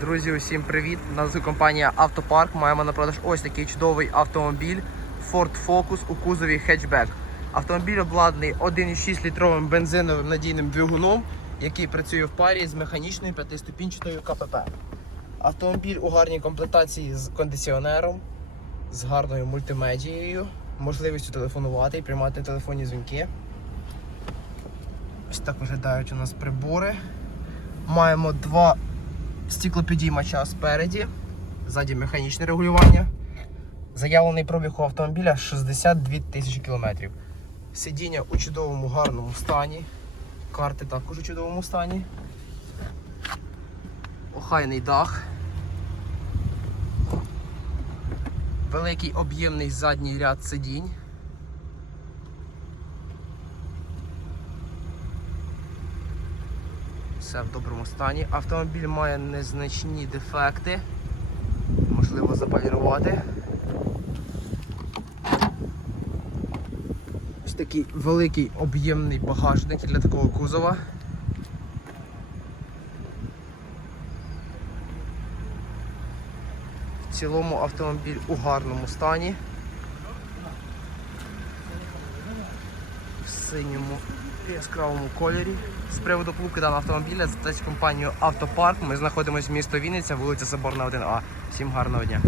Друзі, усім привіт! Нас компанія Автопарк. Маємо на продаж ось такий чудовий автомобіль Ford Focus у кузові хетчбек. Автомобіль обладнаний 1,6 літровим бензиновим надійним двигуном, який працює в парі з механічною п'ятиступінчатою КПП. Автомобіль у гарній комплектації з кондиціонером, з гарною мультимедією, можливістю телефонувати і приймати телефонні дзвінки. Ось так виглядають у нас прибори. Маємо два стіклопідіймача спереді, ззаді механічне регулювання. Заявлений пробіг у автомобіля 62 тисячі кілометрів. Сидіння у чудовому гарному стані. Карти також у чудовому стані. Охайний дах. Великий об'ємний задній ряд сидінь. Все в доброму стані. Автомобіль має незначні дефекти. Можливо запалірувати. Ось такий великий об'ємний багажник для такого кузова. В цілому автомобіль у гарному стані. Синьому яскравому кольорі. З приводу покупки даного автомобіля в компанію Автопарк. Ми знаходимося в місто Вінниця, вулиця Соборна 1А. Всім гарного дня.